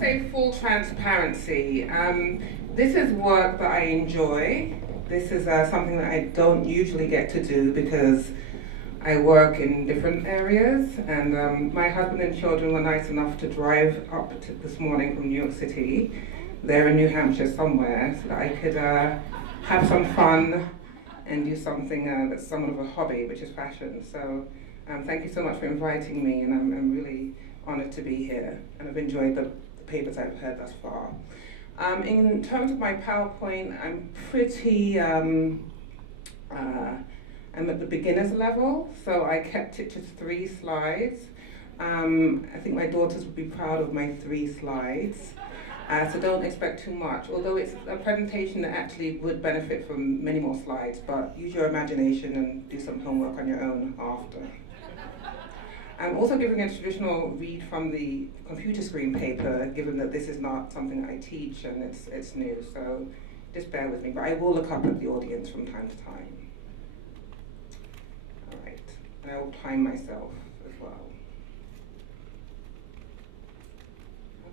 say full transparency. This is work that I enjoy. This is something that I don't usually get to do because I work in different areas, and my husband and children were nice enough to drive up to this morning from New York City. They're in New Hampshire somewhere, so that I could have some fun and do something that's somewhat of a hobby, which is fashion. So thank you so much for inviting me, and I'm really honored to be here, and I've enjoyed the papers I've heard thus far. In terms of my PowerPoint, I'm pretty, I'm at the beginner's level, so I kept it to 3 slides. I think my daughters would be proud of my 3 slides. So don't expect too much, although it's a presentation that actually would benefit from many more slides, but use your imagination and do some homework on your own after. I'm also giving a traditional read from the computer screen paper, given that this is not something I teach and it's new, so just bear with me, but I will look up at the audience from time to time. All right, and I will time myself as well.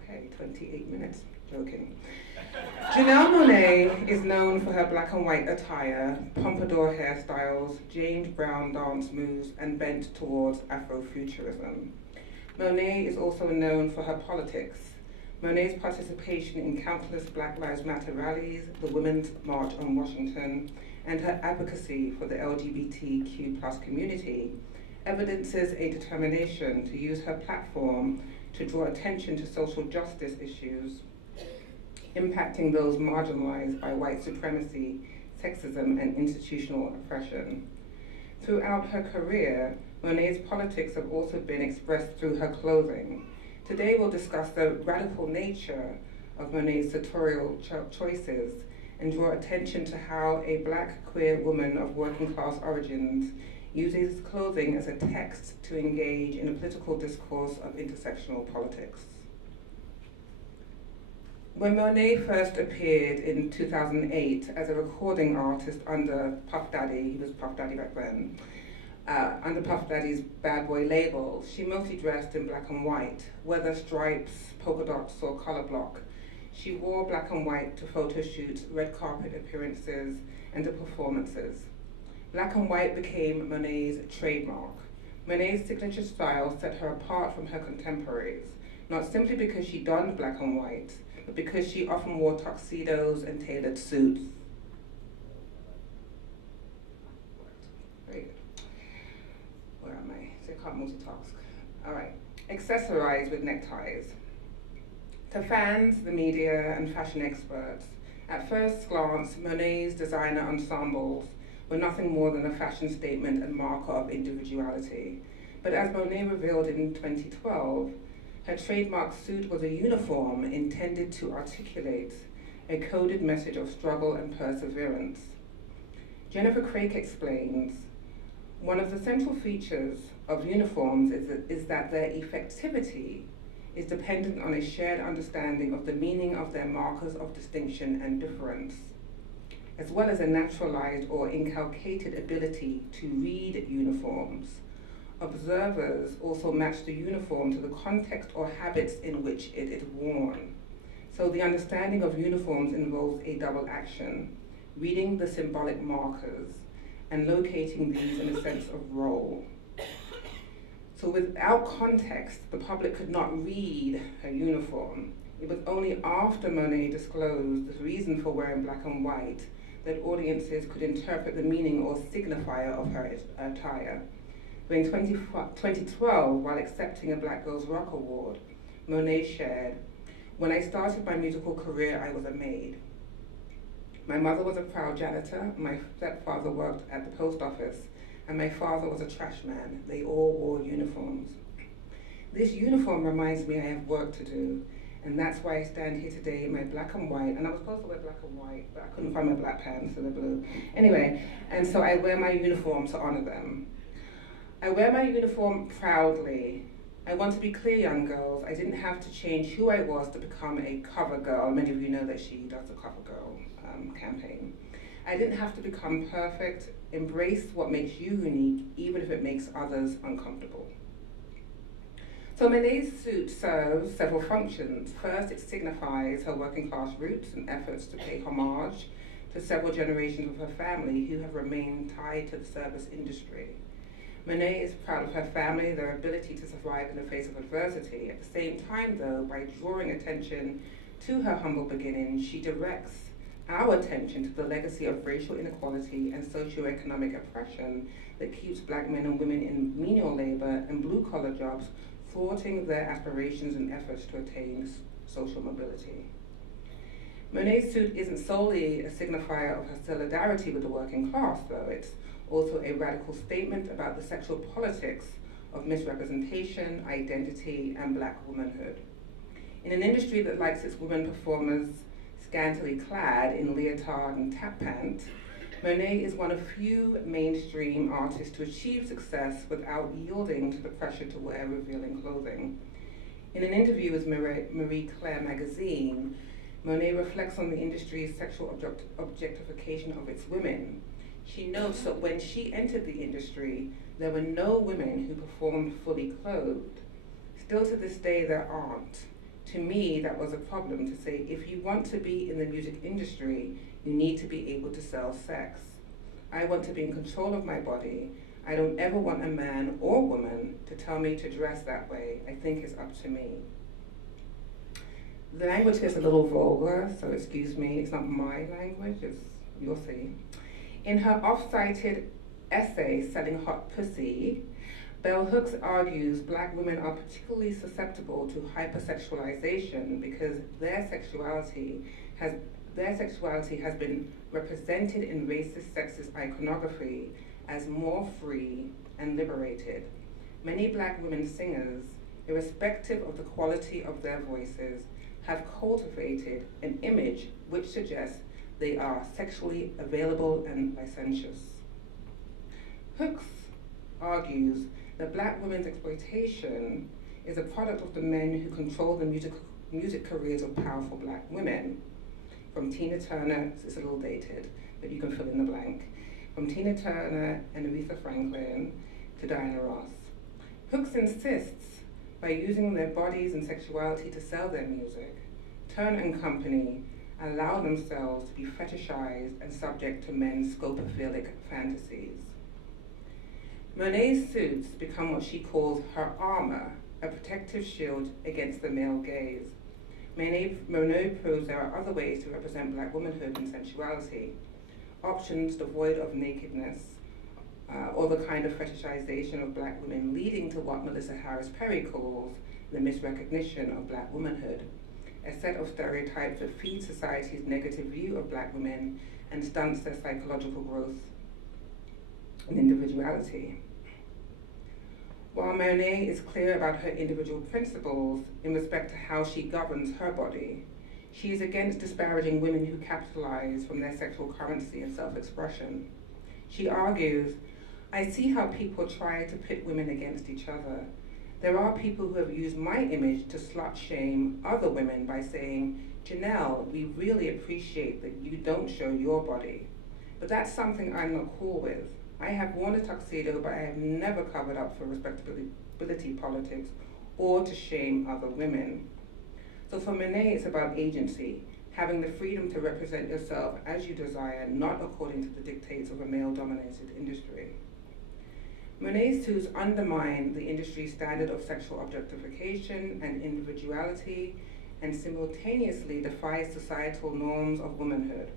Okay, 28 minutes, joking. Janelle Monáe is known for her black and white attire, pompadour hairstyles, James Brown dance moves, and bent towards Afrofuturism. Monáe is also known for her politics. Monáe's participation in countless Black Lives Matter rallies, the Women's March on Washington, and her advocacy for the LGBTQ+ community evidences a determination to use her platform to draw attention to social justice issues impacting those marginalized by white supremacy, sexism, and institutional oppression. Throughout her career, Monáe's politics have also been expressed through her clothing. Today we'll discuss the radical nature of Monáe's sartorial choices and draw attention to how a black queer woman of working class origins uses clothing as a text to engage in a political discourse of intersectional politics. When Monáe first appeared in 2008 as a recording artist under Puff Daddy, he was Puff Daddy back then, under Puff Daddy's Bad Boy label, she mostly dressed in black and white, whether stripes, polka dots, or color block. She wore black and white to photo shoots, red carpet appearances, and to performances. Black and white became Monáe's trademark. Monáe's signature style set her apart from her contemporaries, not simply because she donned black and white, but because she often wore tuxedos and tailored suits. Very good. Where am I? So I can't multitask. All right. Accessorized with neckties. To fans, the media, and fashion experts, at first glance, Monáe's designer ensembles were nothing more than a fashion statement and marker of individuality. But as Monáe revealed in 2012, her trademark suit was a uniform intended to articulate a coded message of struggle and perseverance. Jennifer Craik explains, one of the central features of uniforms is that their effectivity is dependent on a shared understanding of the meaning of their markers of distinction and difference, as well as a naturalized or inculcated ability to read uniforms. Observers also match the uniform to the context or habits in which it is worn. So the understanding of uniforms involves a double action, reading the symbolic markers and locating these in a sense of role. So without context, the public could not read her uniform. It was only after Monáe disclosed the reason for wearing black and white that audiences could interpret the meaning or signifier of her attire. In 2012, while accepting a Black Girls Rock Award, Monáe shared, when I started my musical career, I was a maid. My mother was a proud janitor, my stepfather worked at the post office, and my father was a trash man. They all wore uniforms. This uniform reminds me I have work to do, and that's why I stand here today in my black and white, and I was supposed to wear black and white, but I couldn't find my black pants, so they're blue. Anyway, and so I wear my uniform to honor them. I wear my uniform proudly. I want to be clear, young girls, I didn't have to change who I was to become a cover girl. Many of you know that she does the cover girl campaign. I didn't have to become perfect. Embrace what makes you unique, even if it makes others uncomfortable. So Monet's suit serves several functions. First, it signifies her working class roots and efforts to pay homage to several generations of her family who have remained tied to the service industry. Monet is proud of her family, their ability to survive in the face of adversity. At the same time, though, by drawing attention to her humble beginnings, she directs our attention to the legacy of racial inequality and socioeconomic oppression that keeps black men and women in menial labor and blue-collar jobs, thwarting their aspirations and efforts to attain social mobility. Monet's suit isn't solely a signifier of her solidarity with the working class, though. It's also a radical statement about the sexual politics of misrepresentation, identity, and black womanhood. In an industry that likes its women performers scantily clad in leotard and tap pant, Monet is one of few mainstream artists to achieve success without yielding to the pressure to wear revealing clothing. In an interview with Marie Claire magazine, Monet reflects on the industry's sexual objectification of its women. She notes that when she entered the industry, there were no women who performed fully clothed. Still to this day, there aren't. To me, that was a problem to say, if you want to be in the music industry, you need to be able to sell sex. I want to be in control of my body. I don't ever want a man or woman to tell me to dress that way. I think it's up to me. The language gets a little vulgar, so excuse me, it's not my language, you'll see. In her oft-cited essay, Selling Hot Pussy, Bell Hooks argues black women are particularly susceptible to hypersexualization because their sexuality has been represented in racist, sexist iconography as more free and liberated. Many black women singers, irrespective of the quality of their voices, have cultivated an image which suggests they are sexually available and licentious. Hooks argues that black women's exploitation is a product of the men who control the music careers of powerful black women. From Tina Turner, it's a little dated, but you can fill in the blank. From Tina Turner and Aretha Franklin to Diana Ross. Hooks insists, by using their bodies and sexuality to sell their music, Turner and Company allow themselves to be fetishized and subject to men's scopophilic fantasies. Monet's suits become what she calls her armor, a protective shield against the male gaze. Monet proves there are other ways to represent black womanhood and sensuality, options devoid of nakedness, or the kind of fetishization of black women leading to what Melissa Harris Perry calls the misrecognition of black womanhood, a set of stereotypes that feed society's negative view of black women and stunts their psychological growth and individuality. While Monet is clear about her individual principles in respect to how she governs her body, she is against disparaging women who capitalize from their sexual currency and self-expression. She argues, I see how people try to pit women against each other. There are people who have used my image to slut shame other women by saying, Janelle, we really appreciate that you don't show your body. But that's something I'm not cool with. I have worn a tuxedo, but I have never covered up for respectability politics or to shame other women. So for Monet, it's about agency, having the freedom to represent yourself as you desire, not according to the dictates of a male-dominated industry. Monet's suits undermine the industry's standard of sexual objectification and individuality and simultaneously defies societal norms of womanhood.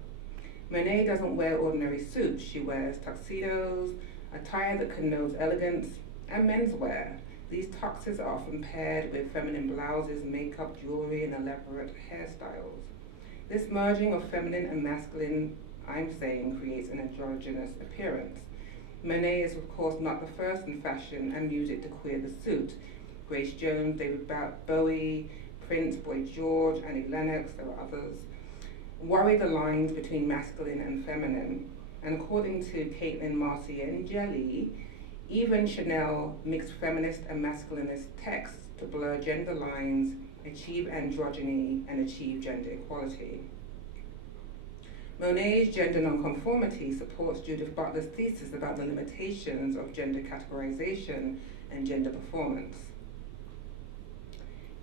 Monet doesn't wear ordinary suits. She wears tuxedos, attire that connotes elegance, and menswear. These tuxes are often paired with feminine blouses, makeup, jewelry, and elaborate hairstyles. This merging of feminine and masculine, I'm saying, creates an androgynous appearance. Monet is, of course, not the first in fashion and music to queer the suit. Grace Jones, David Bowie, Prince, Boy George, Annie Lennox, there are others, worry the lines between masculine and feminine. And according to Caitlin Marciangeli, even Chanel mixed feminist and masculinist texts to blur gender lines, achieve androgyny, and achieve gender equality. Monet's gender nonconformity supports Judith Butler's thesis about the limitations of gender categorization and gender performance.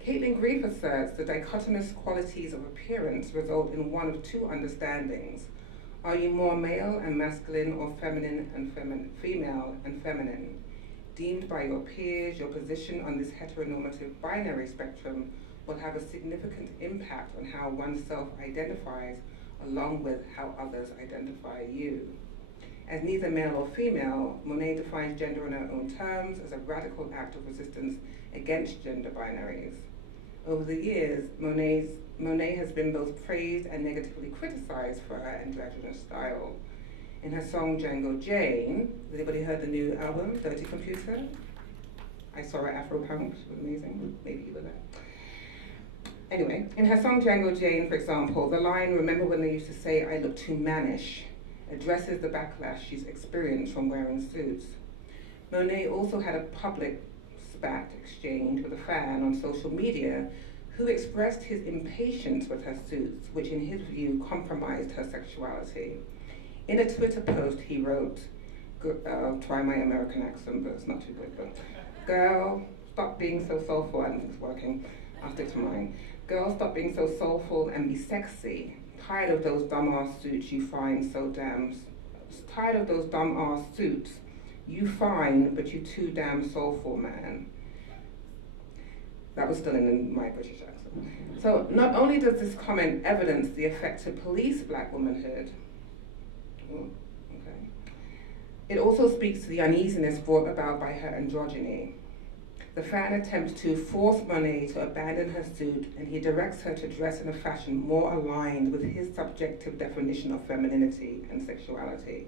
Caitlin Grief asserts the dichotomous qualities of appearance result in one of two understandings. Are you more male and masculine, or feminine and female and feminine? Deemed by your peers, your position on this heteronormative binary spectrum will have a significant impact on how one self-identifies, along with how others identify you. As neither male or female, Monet defines gender on her own terms as a radical act of resistance against gender binaries. Over the years, Monet has been both praised and negatively criticized for her androgynous style. In her song Django Jane, has anybody heard the new album, Dirty Computer? I saw her Afro Punk, which was amazing, maybe you were there. Anyway, in her song Django Jane, for example, the line, "Remember when they used to say I look too mannish," addresses the backlash she's experienced from wearing suits. Monet also had a public spat exchange with a fan on social media who expressed his impatience with her suits, which in his view compromised her sexuality. In a Twitter post he wrote, try my American accent, but it's not too good, but, "Girl, stop being so soulful," I don't think it's working, I'll stick to mine. "Girl, stop being so soulful and be sexy. Tired of those dumb-ass suits you find so damn, tired of those dumb-ass suits you fine, but you too damn soulful, man." That was still in my British accent. So not only does this comment evidence the effect to police black womanhood, it also speaks to the uneasiness brought about by her androgyny. The fan attempts to force Monet to abandon her suit, and he directs her to dress in a fashion more aligned with his subjective definition of femininity and sexuality,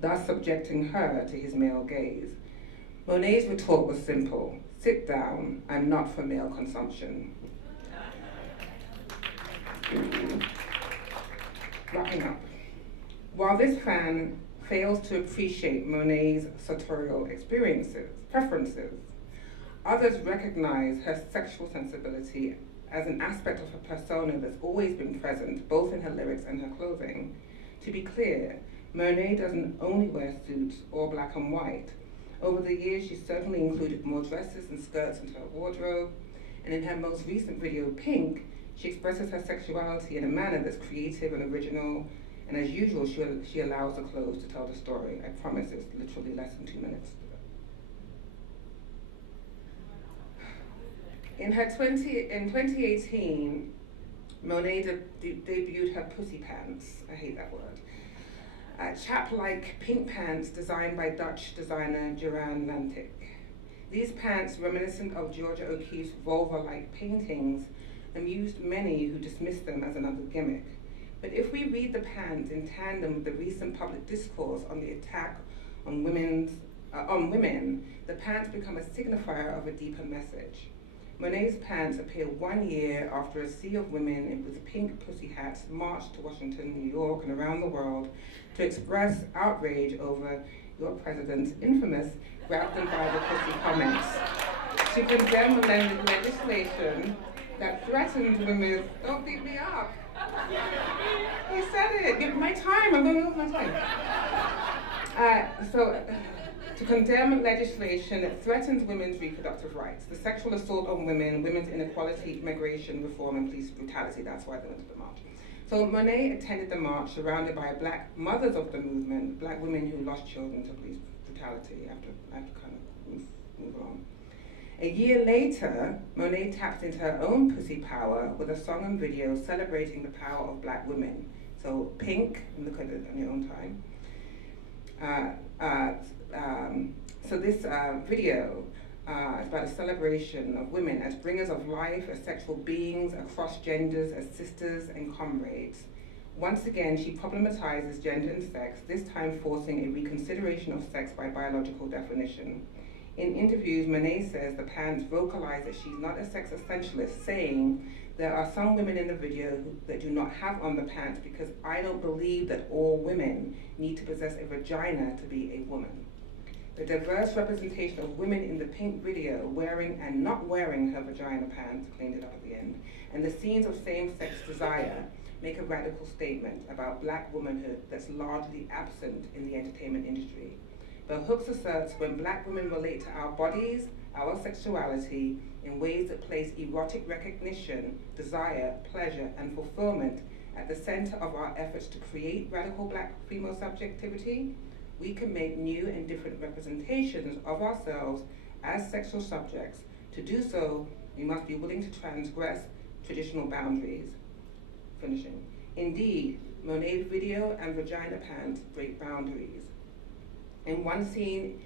thus subjecting her to his male gaze. Monet's retort was simple: "Sit down, I'm not for male consumption." Wrapping up. While this fan fails to appreciate Monet's sartorial preferences, others recognize her sexual sensibility as an aspect of her persona that's always been present, both in her lyrics and her clothing. To be clear, Monet doesn't only wear suits or black and white. Over the years, she's certainly included more dresses and skirts into her wardrobe, and in her most recent video, Pink, she expresses her sexuality in a manner that's creative and original, and as usual, she allows the clothes to tell the story. I promise it's literally less than 2 minutes. In 2018, Monet debuted her pussy pants. I hate that word. Chap-like pink pants designed by Dutch designer Joran Lantic. These pants, reminiscent of Georgia O'Keeffe's vulva-like paintings, amused many who dismissed them as another gimmick. But if we read the pants in tandem with the recent public discourse on the attack on women, the pants become a signifier of a deeper message. Monet's pants appear 1 year after a sea of women with pink pussy hats marched to Washington, New York, and around the world to express outrage over your president's infamous grab them by the pussy comments, to condemn legislation that threatened women. Don't beat me up. He said it. Give my time. I'm going to lose my time. To condemn legislation that threatens women's reproductive rights, the sexual assault on women, women's inequality, immigration reform, and police brutality. That's why they went to the march. So Monet attended the march surrounded by black mothers of the movement, black women who lost children to police brutality. I have to kind of move on. A year later, Monet tapped into her own pussy power with a song and video celebrating the power of black women. So Pink, look at it on your own time. So this video is about a celebration of women as bringers of life, as sexual beings across genders, as sisters and comrades. Once again, she problematizes gender and sex, this time forcing a reconsideration of sex by biological definition. In interviews, Monet says the pants vocalize that she's not a sex essentialist, saying, "There are some women in the video that do not have on the pants because I don't believe that all women need to possess a vagina to be a woman." The diverse representation of women in the Pink video wearing and not wearing her vagina pants, cleaned it up at the end, and the scenes of same-sex desire make a radical statement about black womanhood that's largely absent in the entertainment industry. Bell Hooks asserts when black women relate to our bodies, our sexuality, in ways that place erotic recognition, desire, pleasure, and fulfillment at the center of our efforts to create radical Black female subjectivity, we can make new and different representations of ourselves as sexual subjects. To do so, we must be willing to transgress traditional boundaries. Finishing. Indeed, Monet's video and vagina pants break boundaries. In one scene,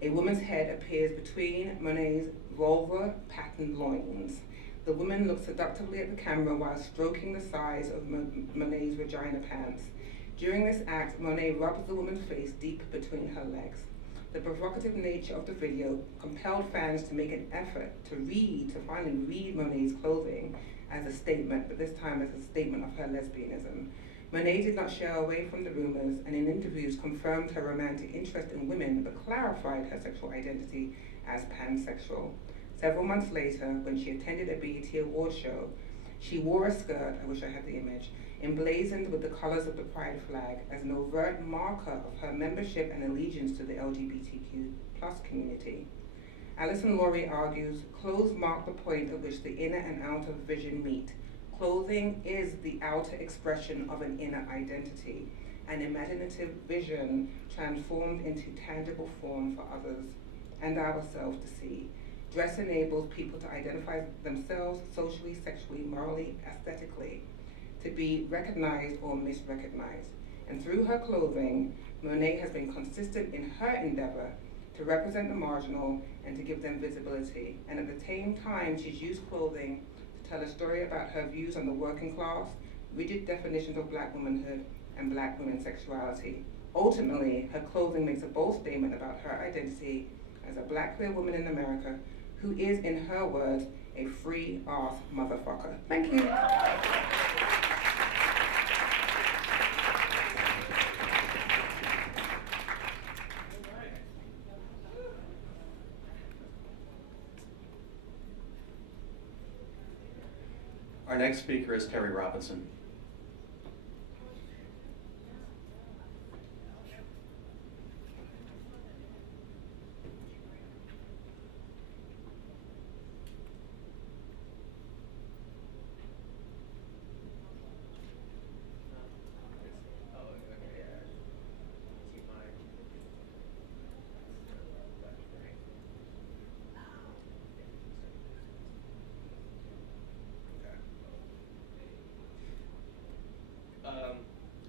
a woman's head appears between Monet's vulva-patterned loins. The woman looks seductively at the camera while stroking the sides of Monet's vagina pants. During this act, Monet rubs the woman's face deep between her legs. The provocative nature of the video compelled fans to make an effort to finally read Monet's clothing as a statement, but this time as a statement of her lesbianism. Monet did not shy away from the rumors, and in interviews confirmed her romantic interest in women, but clarified her sexual identity as pansexual. Several months later, when she attended a BET award show, she wore a skirt, I wish I had the image, emblazoned with the colors of the pride flag as an overt marker of her membership and allegiance to the LGBTQ+ community. Alison Laurie argues, clothes mark the point at which the inner and outer vision meet. Clothing is the outer expression of an inner identity, an imaginative vision transformed into tangible form for others and ourselves to see. Dress enables people to identify themselves socially, sexually, morally, aesthetically, to be recognized or misrecognized. And through her clothing, Monet has been consistent in her endeavor to represent the marginal and to give them visibility. And at the same time, she's used clothing to tell a story about her views on the working class, rigid definitions of Black womanhood, and Black women's sexuality. Ultimately, her clothing makes a bold statement about her identity as a Black queer woman in America who is, in her words, a free-ass motherfucker. Thank you. Our next speaker is Terry Robinson.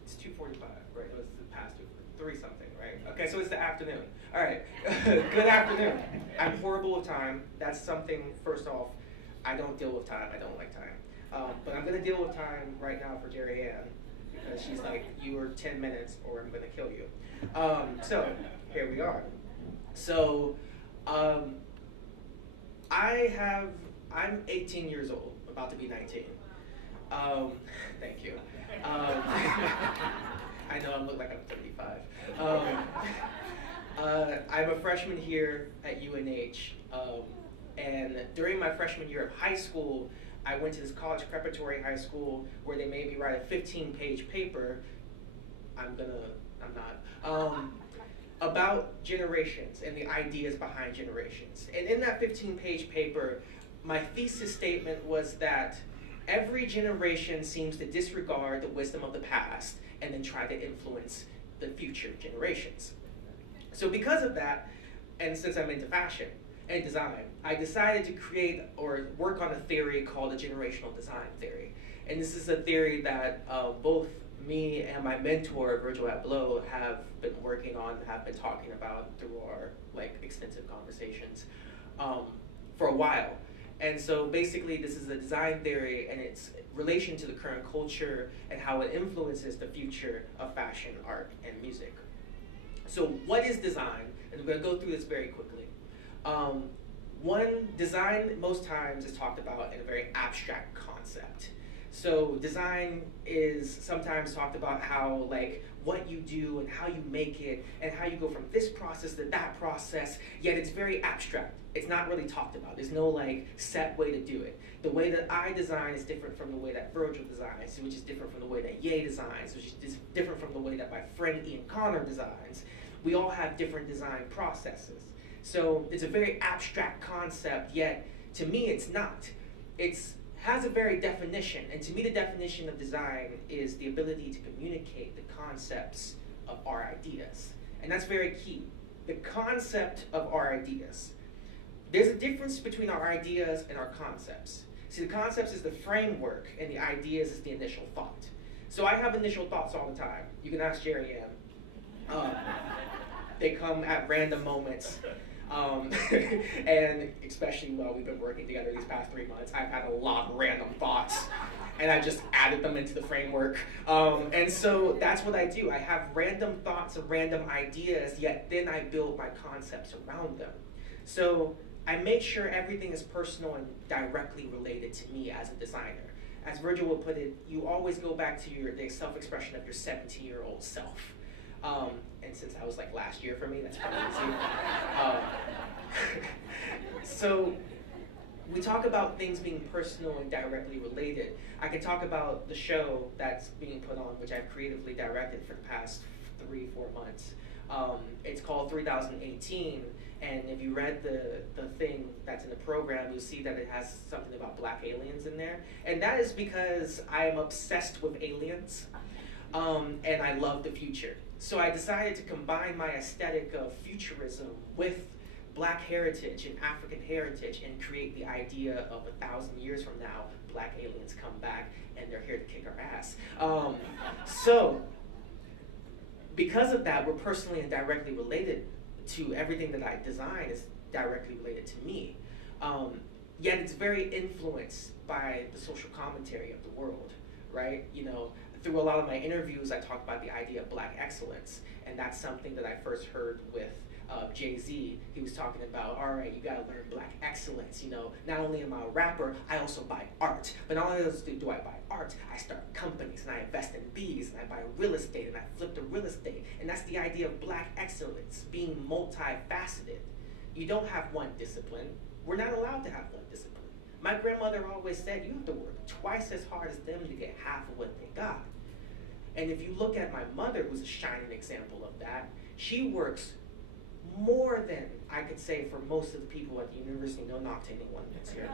It's 2:45, right? It was past 3 something, right? Okay, so it's the afternoon. All right, good afternoon. I'm horrible with time. That's something, first off, I don't deal with time. I don't like time. But I'm gonna deal with time right now for Jerry Ann, because she's like, you are 10 minutes or I'm gonna kill you. So here we are. So I'm 18 years old, about to be 19. Thank you. I know I look like I'm 35. I'm a freshman here at UNH, and during my freshman year of high school, I went to this college preparatory high school where they made me write a 15-page paper. About generations and the ideas behind generations. And in that 15-page paper, my thesis statement was that every generation seems to disregard the wisdom of the past and then try to influence the future generations. So because of that, and since I'm into fashion and design, I decided to create or work on a theory called the generational design theory. And this is a theory that both me and my mentor, Virgil Abloh, have been working on, have been talking about through our extensive conversations for a while. And so basically this is a design theory and its relation to the current culture and how it influences the future of fashion, art, and music. So what is design? And we're gonna go through this very quickly. One, design most times is talked about in a very abstract concept. So design is sometimes talked about how what you do and how you make it and how you go from this process to that process, yet it's very abstract. It's not really talked about. There's no set way to do it. The way that I design is different from the way that Virgil designs, which is different from the way that Ye designs, which is different from the way that my friend Ian Connor designs. We all have different design processes. So it's a very abstract concept, yet To me, it's not. It's has a very definition, and to me the definition of design is the ability to communicate the concepts of our ideas. And that's very key. The concept of our ideas. There's a difference between our ideas and our concepts. See, the concepts is the framework, and the ideas is the initial thought. So I have initial thoughts all the time. You can ask Jerry Ann. They come at random moments. And especially while we've been working together these past 3 months, I've had a lot of random thoughts, and I just added them into the framework. And so that's what I do. I have random thoughts and random ideas, yet then I build my concepts around them. So I make sure everything is personal and directly related to me as a designer. As Virgil would put it, you always go back to the self-expression of your 17-year-old self. And since that was like last year for me, that's pretty easy. So we talk about things being personal and directly related. I can talk about the show that's being put on, which I've creatively directed for the past 3-4 months. It's called 3018, and if you read the thing that's in the program, you'll see that it has something about black aliens in there. And that is because I am obsessed with aliens, and I love the future. So I decided to combine my aesthetic of futurism with black heritage and African heritage and create the idea of 1,000 years from now, black aliens come back and they're here to kick our ass. So because of that, we're personally and directly related to everything that I design is directly related to me. Yet it's very influenced by the social commentary of the world, right? You know, through a lot of my interviews, I talk about the idea of black excellence, and that's something that I first heard with Jay-Z. He was talking about, all right, you gotta learn black excellence, you know, not only am I a rapper, I also buy art, but not only do I buy art, I start companies, and I invest in bees, and I buy real estate, and I flip the real estate, and that's the idea of black excellence, being multifaceted. You don't have one discipline. We're not allowed to have one discipline. My grandmother always said, you have to work twice as hard as them to get half of what they got. And if you look at my mother, who's a shining example of that, she works more than I could say for most of the people at the university, no knock to anyone that's here.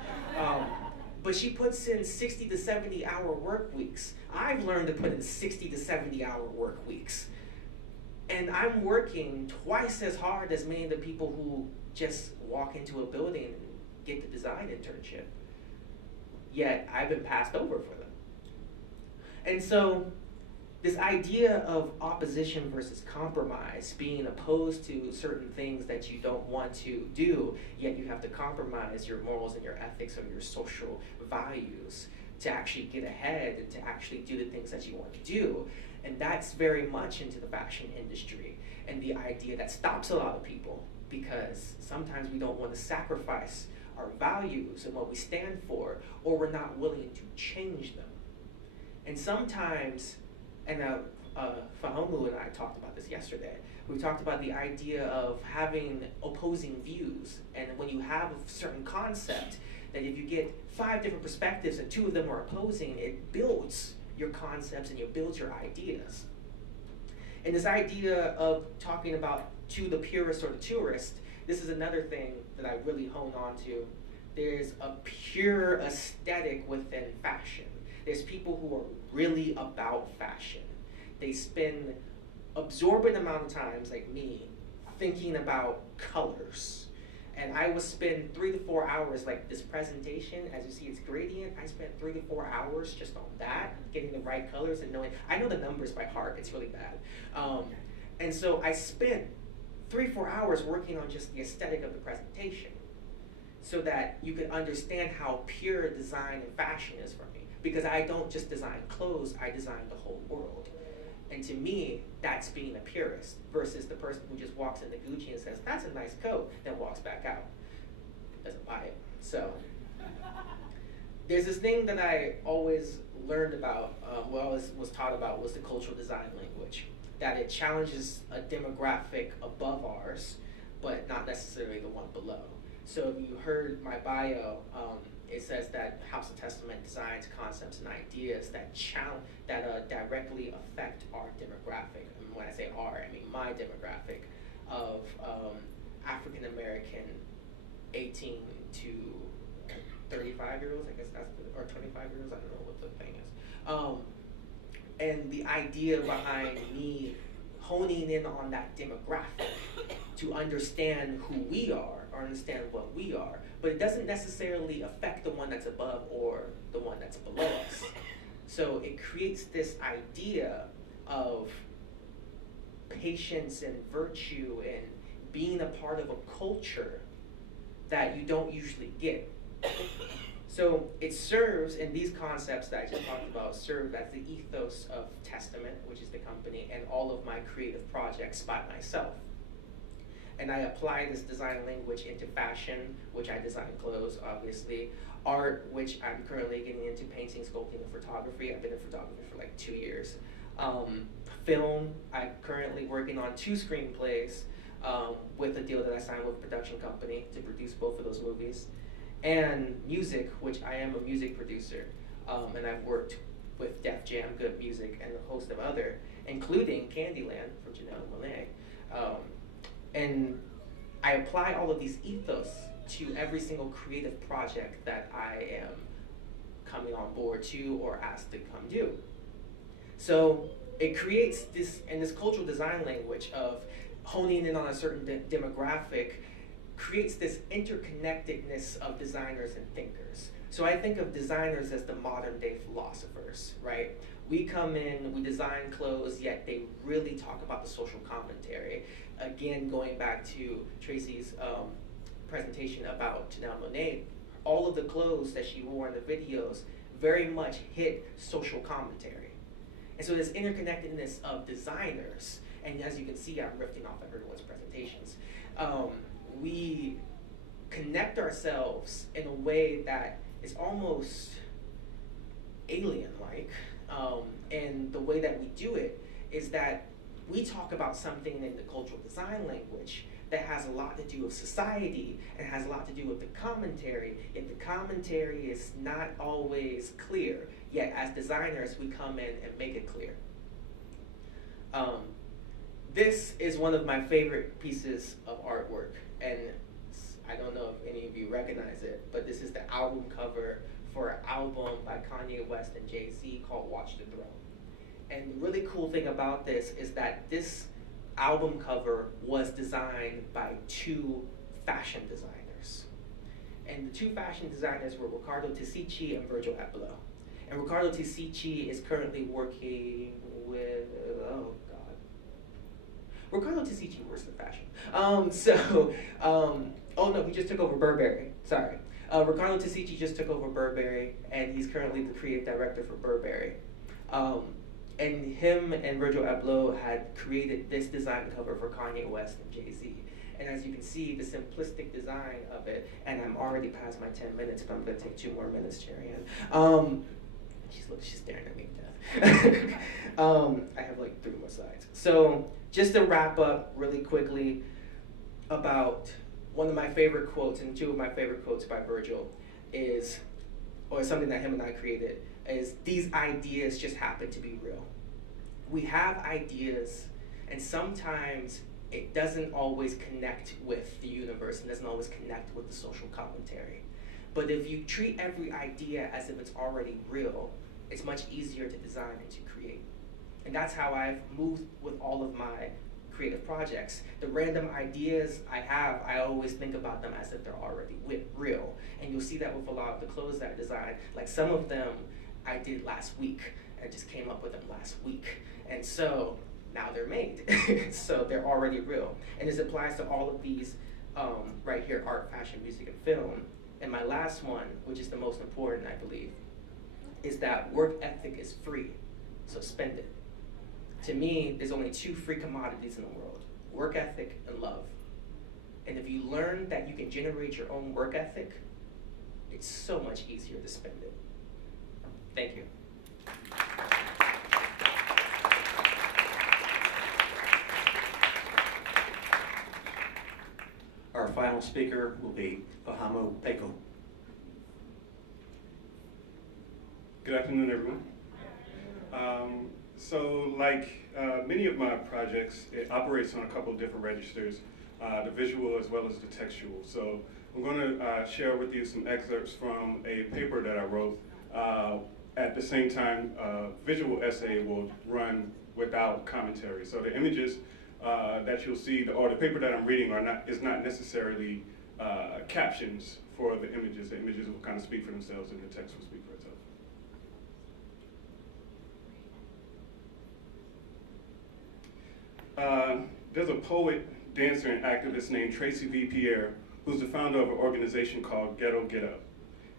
But she puts in 60 to 70 hour work weeks. I've learned to put in 60 to 70 hour work weeks. And I'm working twice as hard as many of the people who just walk into a building and get the design internship. Yet I've been passed over for them. And so this idea of opposition versus compromise, being opposed to certain things that you don't want to do, yet you have to compromise your morals and your ethics or your social values to actually get ahead and to actually do the things that you want to do. And that's very much into the fashion industry and the idea that stops a lot of people, because sometimes we don't want to sacrifice our values and what we stand for, or we're not willing to change them. And sometimes, and Fahomu and I talked about this yesterday, we talked about the idea of having opposing views, and when you have a certain concept, that if you get 5 different perspectives and 2 of them are opposing, it builds your concepts and it builds your ideas. And this idea of talking about to the purist or the tourist, this is another thing that I really hone on to. There's a pure aesthetic within fashion. There's people who are really about fashion. They spend absorbent amount of times, like me, thinking about colors. And I would spend 3 to 4 hours, like this presentation, as you see it's gradient, I spent 3 to 4 hours just on that, getting the right colors and knowing, I know the numbers by heart, it's really bad. And so I spent 3-4 hours working on just the aesthetic of the presentation so that you could understand how pure design and fashion is for me. Because I don't just design clothes, I design the whole world. And to me, that's being a purist versus the person who just walks into Gucci and says, that's a nice coat, then walks back out, doesn't buy it. So there's this thing that I always learned about, was taught about, was the cultural design language. That it challenges a demographic above ours, but not necessarily the one below. So if you heard my bio, it says that House of Testament designs concepts and ideas that directly affect our demographic. And when I say our, I mean my demographic of African American 18 to 35-year-olds, I guess that's or 25-year-olds, I don't know what the thing is. And the idea behind me honing in on that demographic to understand who we are or understand what we are, but it doesn't necessarily affect the one that's above or the one that's below us. So it creates this idea of patience and virtue and being a part of a culture that you don't usually get. So it serves, and these concepts that I just talked about serve as the ethos of Testament, which is the company, and all of my creative projects by myself. And I apply this design language into fashion, which I design clothes, obviously. Art, which I'm currently getting into painting, sculpting, and photography. I've been in photography for like 2 years. Film, I'm currently working on 2 screenplays with a deal that I signed with a production company to produce both of those movies. And music, which I am a music producer, and I've worked with Def Jam, Good Music, and a host of other, including Candyland from Janelle Monáe. And I apply all of these ethos to every single creative project that I am coming on board to or asked to come do. So it creates this, and this cultural design language of honing in on a certain demographic creates this interconnectedness of designers and thinkers. So I think of designers as the modern day philosophers, right? We come in, we design clothes, yet they really talk about the social commentary. Again, going back to Tracy's presentation about Janelle Monáe, all of the clothes that she wore in the videos very much hit social commentary. And so this interconnectedness of designers, and as you can see, I'm riffing off of everyone's presentations, we connect ourselves in a way that is almost alien-like. And the way that we do it is that we talk about something in the cultural design language that has a lot to do with society and has a lot to do with the commentary, yet the commentary is not always clear, yet as designers we come in and make it clear. This is one of my favorite pieces of artwork, and I don't know if any of you recognize it, but this is the album cover for an album by Kanye West and Jay-Z called Watch the Throne. And the really cool thing about this is that this album cover was designed by 2 fashion designers. And the 2 fashion designers were Riccardo Tisici and Virgil Abloh. And Riccardo Tisici is currently working with, Riccardo Tisici works in fashion. Oh no, he just took over Burberry, sorry. Riccardo Tisici just took over Burberry, and he's currently the creative director for Burberry. And him and Virgil Abloh had created this design cover for Kanye West and Jay-Z. And as you can see, the simplistic design of it, and I'm already past my 10 minutes, but I'm gonna take 2 more minutes, Cherry-Ann. She's staring at me to death. I have like 3 more slides. So just to wrap up really quickly about one of my favorite quotes, and 2 of my favorite quotes by Virgil is, or something that him and I created, is these ideas just happen to be real. We have ideas, and sometimes it doesn't always connect with the universe and doesn't always connect with the social commentary. But if you treat every idea as if it's already real, it's much easier to design and to create. And that's how I've moved with all of my creative projects. The random ideas I have, I always think about them as if they're already real. And you'll see that with a lot of the clothes that I design. Like some of them I did last week. I just came up with them last week. And so now they're made. So they're already real. And this applies to all of these right here, art, fashion, music, and film. And my last one, which is the most important, I believe, is that work ethic is free, so spend it. To me, there's only 2 free commodities in the world, work ethic and love. And if you learn that you can generate your own work ethic, it's so much easier to spend it. Thank you. Our final speaker will be Ohamo Peko. Good afternoon, everyone. So like many of my projects, it operates on a couple of different registers. the visual as well as the textual. So I'm going to share with you some excerpts from a paper that I wrote. At the same time, visual essay will run without commentary. So the images that you'll see, or the paper that I'm reading is not necessarily captions for the images. The images will kind of speak for themselves and the text will speak for itself. There's a poet, dancer, and activist named Tracy V. Pierre, who's the founder of an organization called Ghetto Get Up.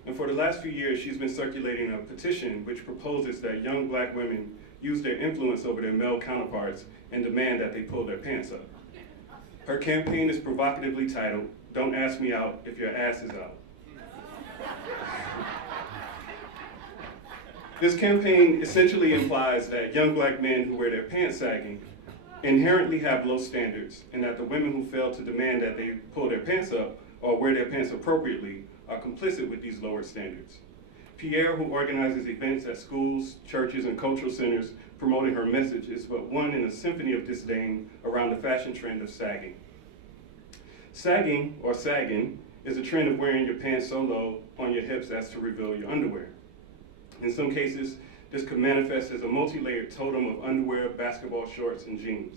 And for the last few years, she's been circulating a petition which proposes that young black women use their influence over their male counterparts and demand that they pull their pants up. Her campaign is provocatively titled, "Don't Ask Me Out If Your Ass Is Out." This campaign essentially implies that young black men who wear their pants sagging inherently have low standards, and that the women who fail to demand that they pull their pants up or wear their pants appropriately are complicit with these lowered standards. Pierre, who organizes events at schools, churches, and cultural centers promoting her message, is but one in a symphony of disdain around the fashion trend of sagging. Sagging, or sagging, is a trend of wearing your pants so low on your hips as to reveal your underwear. In some cases, this could manifest as a multi-layered totem of underwear, basketball shorts, and jeans.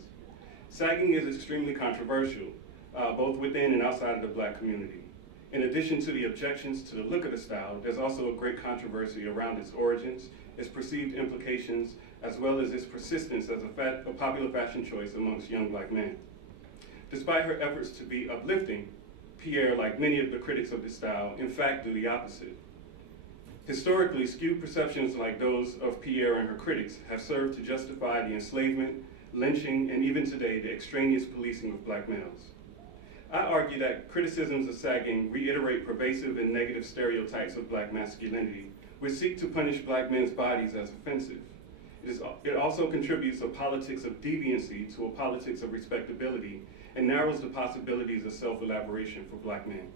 Sagging is extremely controversial, both within and outside of the black community. In addition to the objections to the look of the style, there's also a great controversy around its origins, its perceived implications, as well as its persistence as a popular fashion choice amongst young black men. Despite her efforts to be uplifting, Pierre, like many of the critics of the style, in fact do the opposite. Historically, skewed perceptions like those of Pierre and her critics have served to justify the enslavement, lynching, and even today, the extraneous policing of black males. I argue that criticisms of sagging reiterate pervasive and negative stereotypes of black masculinity, which seek to punish black men's bodies as offensive. It also contributes a politics of deviancy to a politics of respectability and narrows the possibilities of self-elaboration for black men.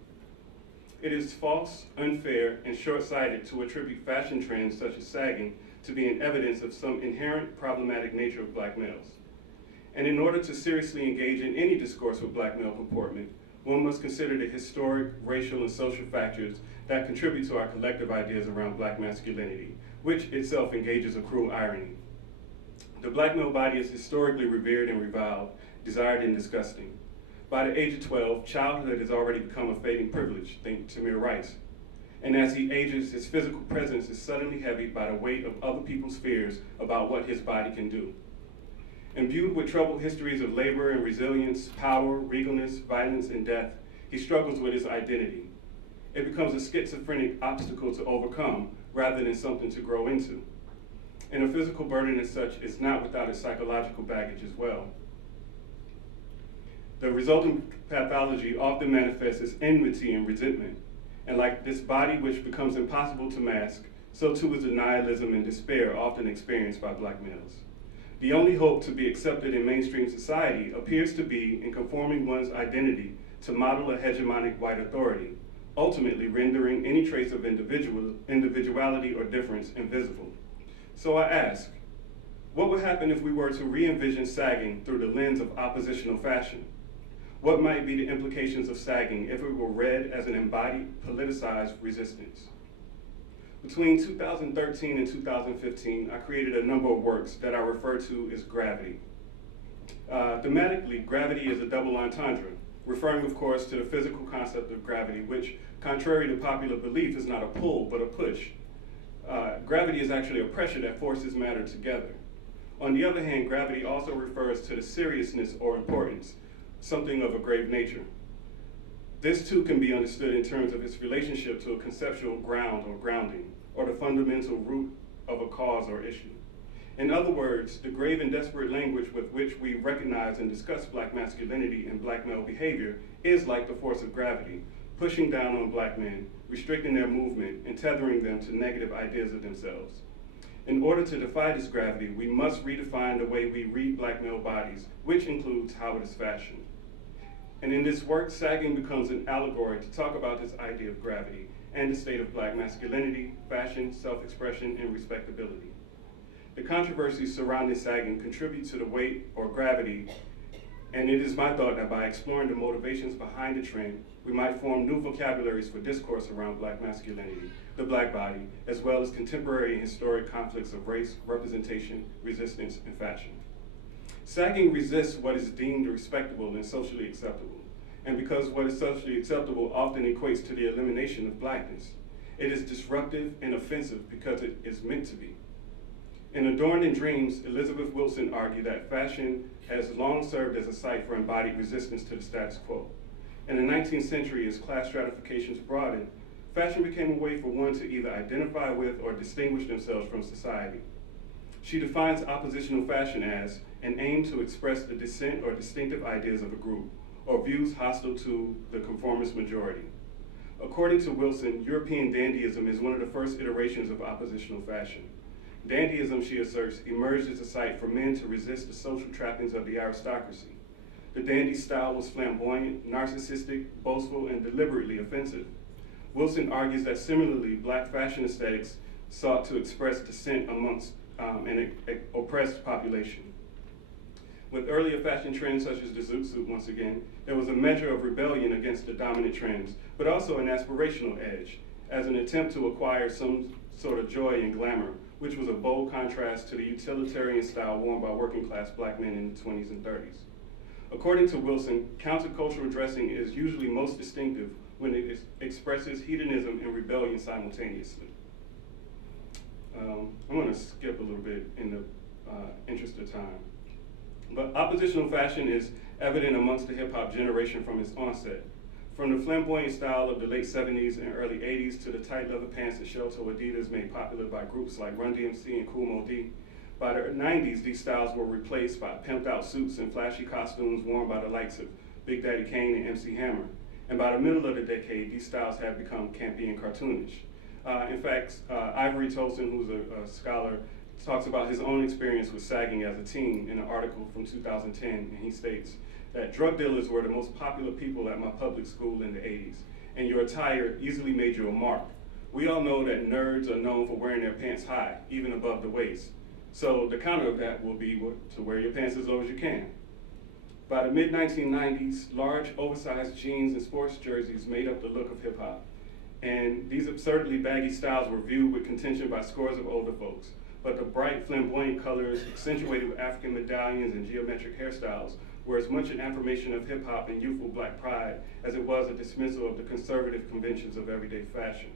It is false, unfair, and short-sighted to attribute fashion trends such as sagging to being evidence of some inherent problematic nature of black males. And in order to seriously engage in any discourse with black male comportment, one must consider the historic, racial, and social factors that contribute to our collective ideas around black masculinity, which itself engages a cruel irony. The black male body is historically revered and reviled, desired and disgusting. By the age of 12, childhood has already become a fading privilege, think Tamir Rice. And as he ages, his physical presence is suddenly heavy by the weight of other people's fears about what his body can do. Imbued with troubled histories of labor and resilience, power, regalness, violence, and death, he struggles with his identity. It becomes a schizophrenic obstacle to overcome rather than something to grow into. And a physical burden as such is not without its psychological baggage as well. The resulting pathology often manifests as enmity and resentment. And like this body which becomes impossible to mask, so too is the nihilism and despair often experienced by black males. The only hope to be accepted in mainstream society appears to be in conforming one's identity to model a hegemonic white authority, ultimately rendering any trace of individuality or difference invisible. So I ask, what would happen if we were to re-envision sagging through the lens of oppositional fashion? What might be the implications of sagging if it were read as an embodied, politicized resistance? Between 2013 and 2015, I created a number of works that I refer to as Gravity. Thematically, gravity is a double entendre, referring of course to the physical concept of gravity, which, contrary to popular belief, is not a pull, but a push. Gravity is actually a pressure that forces matter together. On the other hand, gravity also refers to the seriousness or importance, something of a grave nature. This too can be understood in terms of its relationship to a conceptual ground or grounding, or the fundamental root of a cause or issue. In other words, the grave and desperate language with which we recognize and discuss black masculinity and black male behavior is like the force of gravity, pushing down on black men, restricting their movement, and tethering them to negative ideas of themselves. In order to defy this gravity, we must redefine the way we read black male bodies, which includes how it is fashioned. And in this work, sagging becomes an allegory to talk about this idea of gravity and the state of black masculinity, fashion, self-expression, and respectability. The controversies surrounding sagging contribute to the weight or gravity And it is my thought that by exploring the motivations behind the trend, we might form new vocabularies for discourse around Black masculinity, the Black body, as well as contemporary and historic conflicts of race, representation, resistance, and fashion. Sagging resists what is deemed respectable and socially acceptable. And because what is socially acceptable often equates to the elimination of Blackness, it is disruptive and offensive because it is meant to be. In Adorned in Dreams, Elizabeth Wilson argued that fashion has long served as a site for embodied resistance to the status quo. In the 19th century, as class stratifications broadened, fashion became a way for one to either identify with or distinguish themselves from society. She defines oppositional fashion as an aim to express the dissent or distinctive ideas of a group, or views hostile to the conformist majority. According to Wilson, European dandyism is one of the first iterations of oppositional fashion. Dandyism, she asserts, emerged as a site for men to resist the social trappings of the aristocracy. The dandy style was flamboyant, narcissistic, boastful, and deliberately offensive. Wilson argues that similarly, Black fashion aesthetics sought to express dissent amongst an oppressed population. With earlier fashion trends such as the zoot suit, once again, there was a measure of rebellion against the dominant trends, but also an aspirational edge, as an attempt to acquire some sort of joy and glamour, which was a bold contrast to the utilitarian style worn by working class Black men in the 20s and 30s. According to Wilson, countercultural dressing is usually most distinctive when it expresses hedonism and rebellion simultaneously. I'm going to skip a little bit in the interest of time. But oppositional fashion is evident amongst the hip-hop generation from its onset. From the flamboyant style of the late 70s and early 80s to the tight leather pants and shell-toe Adidas made popular by groups like Run DMC and Kool Moe Dee, by the 90s, these styles were replaced by pimped-out suits and flashy costumes worn by the likes of Big Daddy Kane and MC Hammer. And by the middle of the decade, these styles have become campy and cartoonish. In fact, Ivory Tolson, who's a scholar, talks about his own experience with sagging as a teen in an article from 2010, and he states that drug dealers were the most popular people at my public school in the 80s, and your attire easily made you a mark. We all know that nerds are known for wearing their pants high, even above the waist. So the counter of that will be to wear your pants as low as you can. By the mid-1990s, large, oversized jeans and sports jerseys made up the look of hip-hop. And these absurdly baggy styles were viewed with contention by scores of older folks. But the bright, flamboyant colors, accentuated with African medallions and geometric hairstyles, were as much an affirmation of hip-hop and youthful Black pride as it was a dismissal of the conservative conventions of everyday fashion.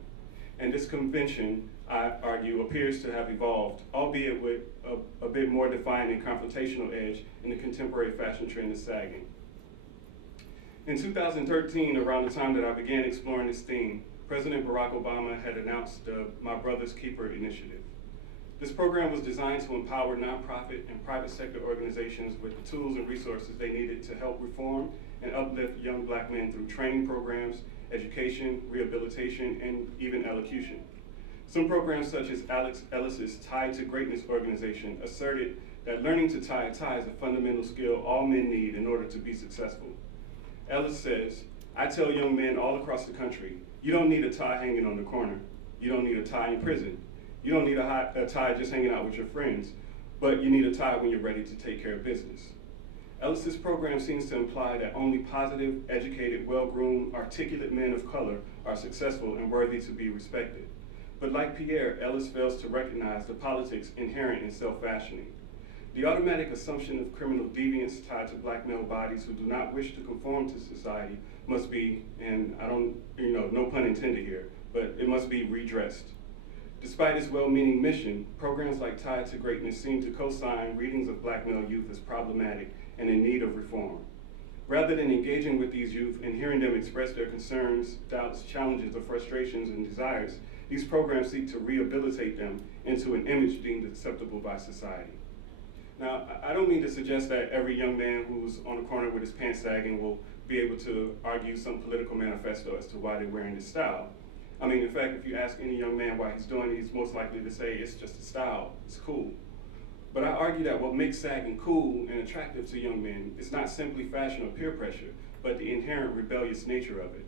And this convention, I argue, appears to have evolved, albeit with a bit more defined and confrontational edge in the contemporary fashion trend of sagging. In 2013, around the time that I began exploring this theme, President Barack Obama had announced the My Brother's Keeper initiative. This program was designed to empower nonprofit and private sector organizations with the tools and resources they needed to help reform and uplift young Black men through training programs, education, rehabilitation, and even elocution. Some programs such as Alex Ellis's Tied to Greatness organization asserted that learning to tie a tie is a fundamental skill all men need in order to be successful. Ellis says, I tell young men all across the country, you don't need a tie hanging on the corner. You don't need a tie in prison. You don't need a tie just hanging out with your friends, but you need a tie when you're ready to take care of business. Ellis's program seems to imply that only positive, educated, well-groomed, articulate men of color are successful and worthy to be respected. But like Pierre, Ellis fails to recognize the politics inherent in self-fashioning. The automatic assumption of criminal deviance tied to Black male bodies who do not wish to conform to society must be, and I don't, no pun intended here, but it must be redressed. Despite its well-meaning mission, programs like Tied to Greatness seem to co-sign readings of Black male youth as problematic and in need of reform. Rather than engaging with these youth and hearing them express their concerns, doubts, challenges, or frustrations and desires, these programs seek to rehabilitate them into an image deemed acceptable by society. Now, I don't mean to suggest that every young man who's on the corner with his pants sagging will be able to argue some political manifesto as to why they're wearing this style. I mean, in fact, if you ask any young man why he's doing it, he's most likely to say it's just a style, it's cool. But I argue that what makes sagging cool and attractive to young men is not simply fashion or peer pressure, but the inherent rebellious nature of it.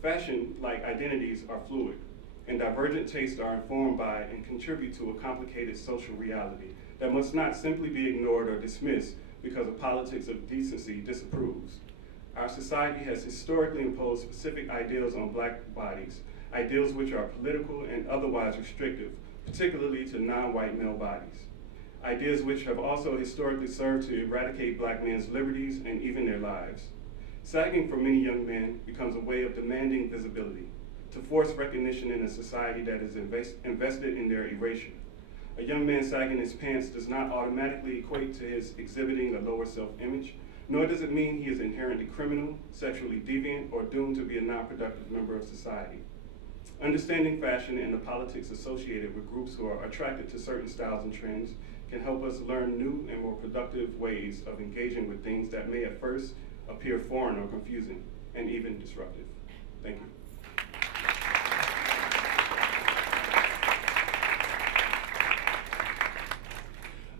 Fashion, like identities, are fluid, and divergent tastes are informed by and contribute to a complicated social reality that must not simply be ignored or dismissed, because a politics of decency disapproves. Our society has historically imposed specific ideals on black bodies, ideals which are political and otherwise restrictive, particularly to non-white male bodies. Ideas which have also historically served to eradicate black men's liberties and even their lives. Sagging for many young men becomes a way of demanding visibility, to force recognition in a society that is invested in their erasure. A young man sagging his pants does not automatically equate to his exhibiting a lower self-image, nor does it mean he is inherently criminal, sexually deviant, or doomed to be a non-productive member of society. Understanding fashion and the politics associated with groups who are attracted to certain styles and trends can help us learn new and more productive ways of engaging with things that may at first appear foreign or confusing, and even disruptive. Thank you.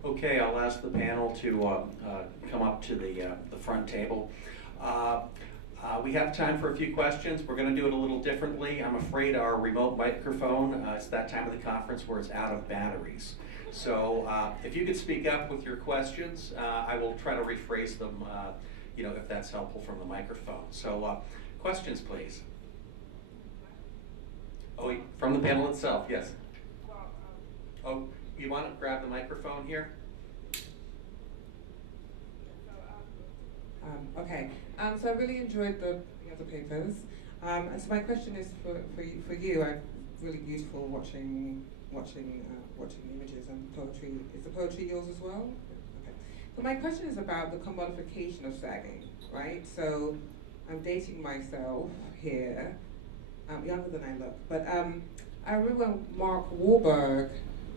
Okay, I'll ask the panel to come up to the front table. We have time for a few questions. We're going to do it a little differently. I'm afraid our remote microphone, it's that time of the conference where it's out of batteries. So if you could speak up with your questions, I will try to rephrase them, if that's helpful from the microphone. So questions, please. Oh, from the panel itself, yes. Oh, you want to grab the microphone here? Okay, so I really enjoyed the other papers. And so my question is for you. I'm really useful watching the images and poetry. Is the poetry yours as well? Okay. So my question is about the commodification of sagging, right? So I'm dating myself here. I'm younger than I look, but I remember when Mark Wahlberg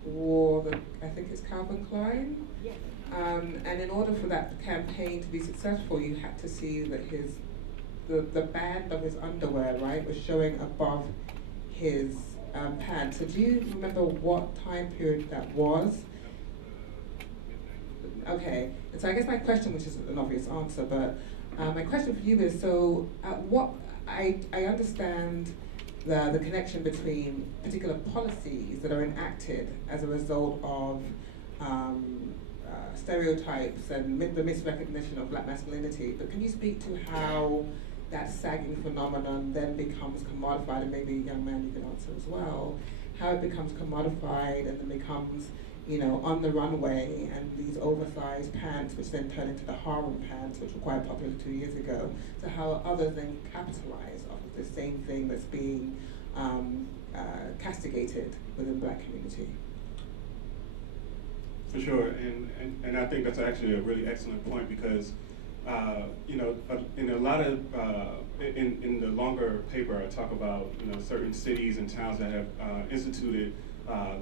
wore I think it's Calvin Klein. Yeah. And in order for that campaign to be successful, you had to see that the band of his underwear, right, was showing above his pants. So do you remember what time period that was? Okay, and so I guess my question, which is an obvious answer, but my question for you is, so what I understand the connection between particular policies that are enacted as a result of stereotypes and the misrecognition of black masculinity, but can you speak to how that sagging phenomenon then becomes commodified, and maybe young man you can answer as well, how it becomes commodified and then becomes, on the runway, and these oversized pants which then turn into the harem pants, which were quite popular 2 years ago, so how others then capitalize off of the same thing that's being castigated within the black community. For sure, and I think that's actually a really excellent point because, in a lot of, in the longer paper, I talk about, certain cities and towns that have instituted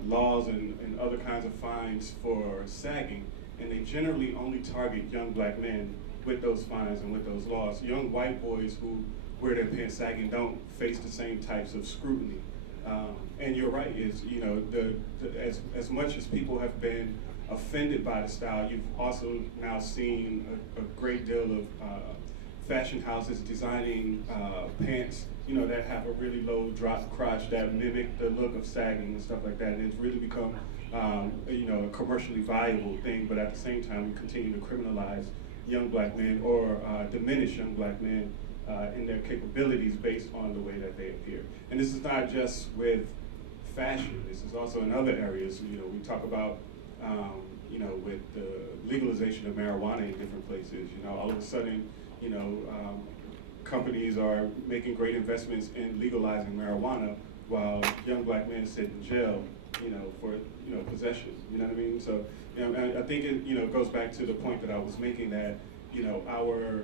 laws and other kinds of fines for sagging, and they generally only target young black men with those fines and with those laws. Young white boys who wear their pants sagging don't face the same types of scrutiny. And you're right, as much as people have been offended by the style, you've also now seen a great deal of fashion houses designing pants, that have a really low drop crotch that mimic the look of sagging and stuff like that. And it's really become, a commercially valuable thing, but at the same time, we continue to criminalize young black men or diminish young black men in their capabilities based on the way that they appear. And this is not just with fashion, this is also in other areas. We talk about with the legalization of marijuana in different places, all of a sudden, companies are making great investments in legalizing marijuana while young black men sit in jail, for, possession, you know what I mean? So, I think it, goes back to the point that I was making that, our,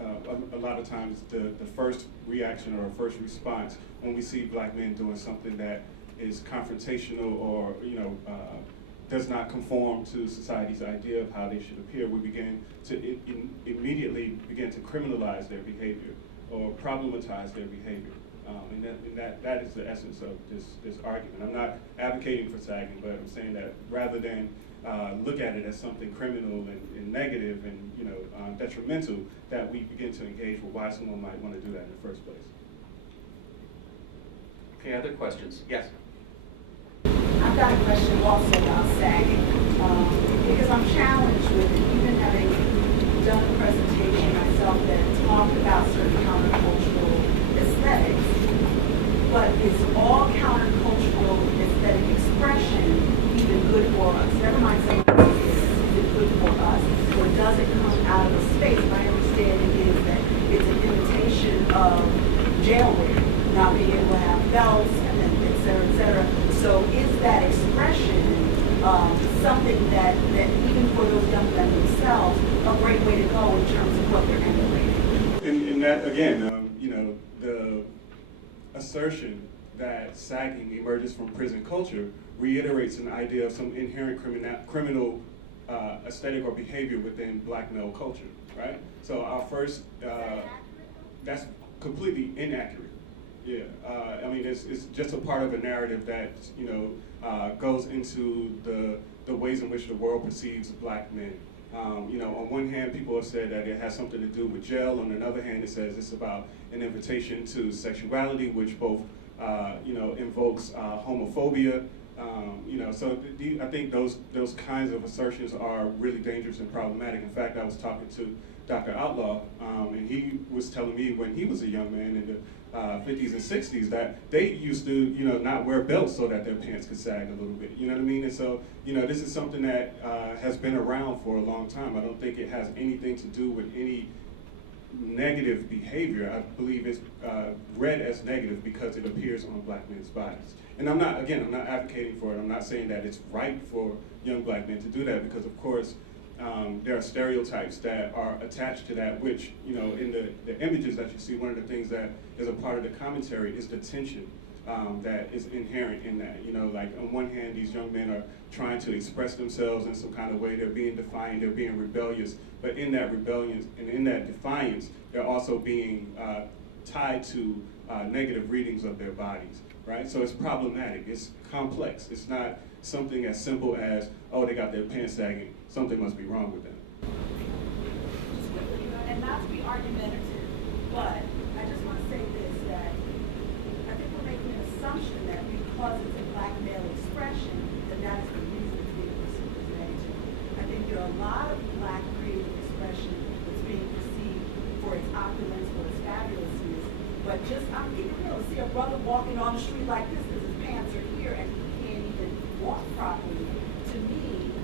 a lot of times the first reaction or first response when we see black men doing something that is confrontational or, does not conform to society's idea of how they should appear, we begin to immediately begin to criminalize their behavior or problematize their behavior. And that is the essence of this argument. I'm not advocating for sagging, but I'm saying that rather than look at it as something criminal and negative and detrimental, that we begin to engage with why someone might want to do that in the first place. Okay, other questions? Yes. I've got a question also about sagging, because I'm challenged with it, even having done a presentation myself that talked about certain countercultural aesthetics, but is all countercultural aesthetic expression even good for us? Never mind someone else, is it good for us? Or does it come out of a space? My understanding is that it's an imitation of jailwear, not being able to have belts and then et cetera, et cetera. So is that expression something that even for those young men themselves, a great way to go in terms of what they're emulating? And that, again, you know, the assertion that sagging emerges from prison culture reiterates an idea of some inherent criminal aesthetic or behavior within black male culture, right? So our first, that's completely inaccurate. Yeah, I mean, it's just a part of a narrative that, you know, goes into the ways in which the world perceives black men. You know, on one hand, people have said that it has something to do with jail. On another hand, it says it's about an invitation to sexuality, which both, you know, invokes homophobia. You know, so I think those kinds of assertions are really dangerous and problematic. In fact, I was talking to Dr. Outlaw, and he was telling me when he was a young man in the 50s and 60s that they used to, you know, not wear belts so that their pants could sag a little bit. You know what I mean? And so, you know, this is something that has been around for a long time. I don't think it has anything to do with any negative behavior. I believe it's read as negative because it appears on black men's bodies. And I'm not advocating for it. I'm not saying that it's right for young black men to do that because, of course, there are stereotypes that are attached to that, which, you know, in the images that you see, one of the things that is a part of the commentary is the tension that is inherent in that. You know, like on one hand, these young men are trying to express themselves in some kind of way. They're being defiant, they're being rebellious, but in that rebellion and in that defiance, they're also being tied to negative readings of their bodies, right? So it's problematic, it's complex. It's not something as simple as, oh, they got their pants sagging, something must be wrong with them. And not to be argumentative, but I just want to say this, that I think we're making an assumption that because it's a black male expression, that is the reason it's being presented. I think there are a lot of black creative expression that's being perceived for its opulence, for its fabulousness, but just, I'm keeping real, to see a brother walking on the street like this because his pants are here and he can't even walk properly, to me,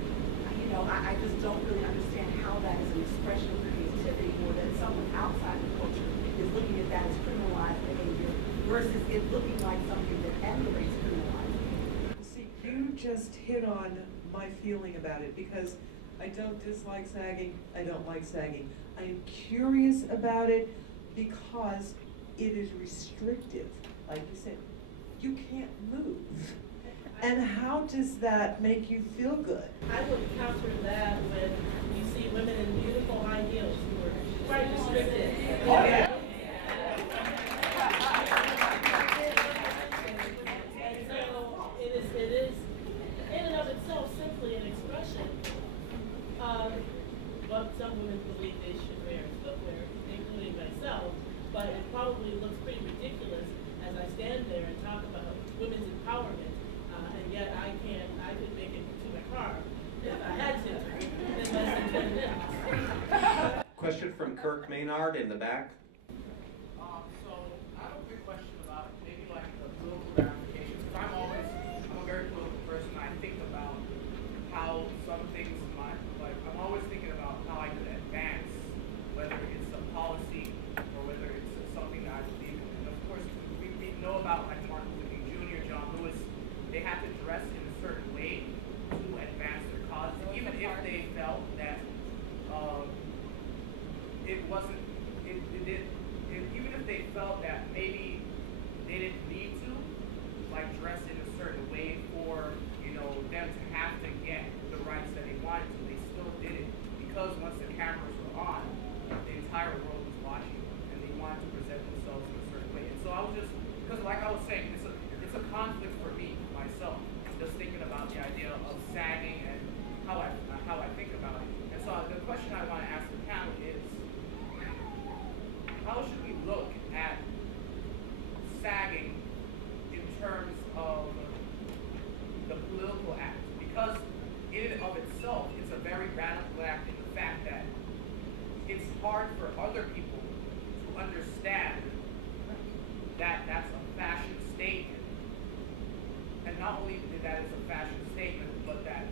you know, I just don't really understand how that is an expression of creativity, or that someone outside the culture is looking at that as criminalized behavior versus it looking like something that emulates criminalized behavior. See, you just hit on my feeling about it, because I don't dislike sagging, I don't like sagging. I am curious about it because it is restrictive. Like you said, you can't move. And how does that make you feel good? I would counter that when you see women in beautiful high heels who are quite restricted. Oh, yeah. And so it is in and of itself simply an expression of what some women believe they should wear, footwear, including myself. But it probably looks pretty ridiculous as I stand there and talk about women's empowerment. And yet I could make it to my car if I had to in less than 10 minutes. Question from Kirk Maynard in the back. So I have a quick question about maybe like the political ramifications. Because I'm a very political person. I think about how some things might, like I'm always thinking about how I could advance, whether it's a policy or whether it's something that I believe in. And of course, we know about like Martin Luther King Jr., John Lewis. They had to dress in a certain way to advance their cause, even if they felt that it wasn't, even if they felt that maybe they didn't need to, like dress in a certain way for, you know, them to have to get the rights that they wanted to, they still did it because once the cameras were on, the entire world was watching them and they wanted to present themselves in a certain way. And so I was just, because like I was saying, it's a conflict for me, myself, just thinking about the idea of sagging and how I think about it. And so the question I want to ask the panel is, how should we look at sagging in terms of the political act? Because in and of itself, it's a very radical act in the fact that hard for other people to understand that that's a fashion statement. And not only that it's a fashion statement, but that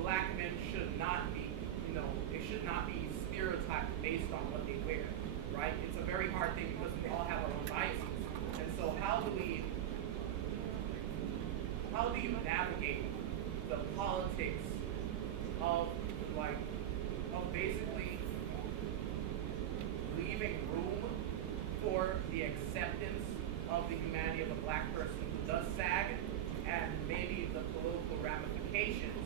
black men should not be, they should not be stereotyped based on what they wear, right? It's a very hard thing because we all have our own biases. And so how do you navigate the politics of basically leaving room for the acceptance of the humanity of a black person who does sag, and maybe the political ramifications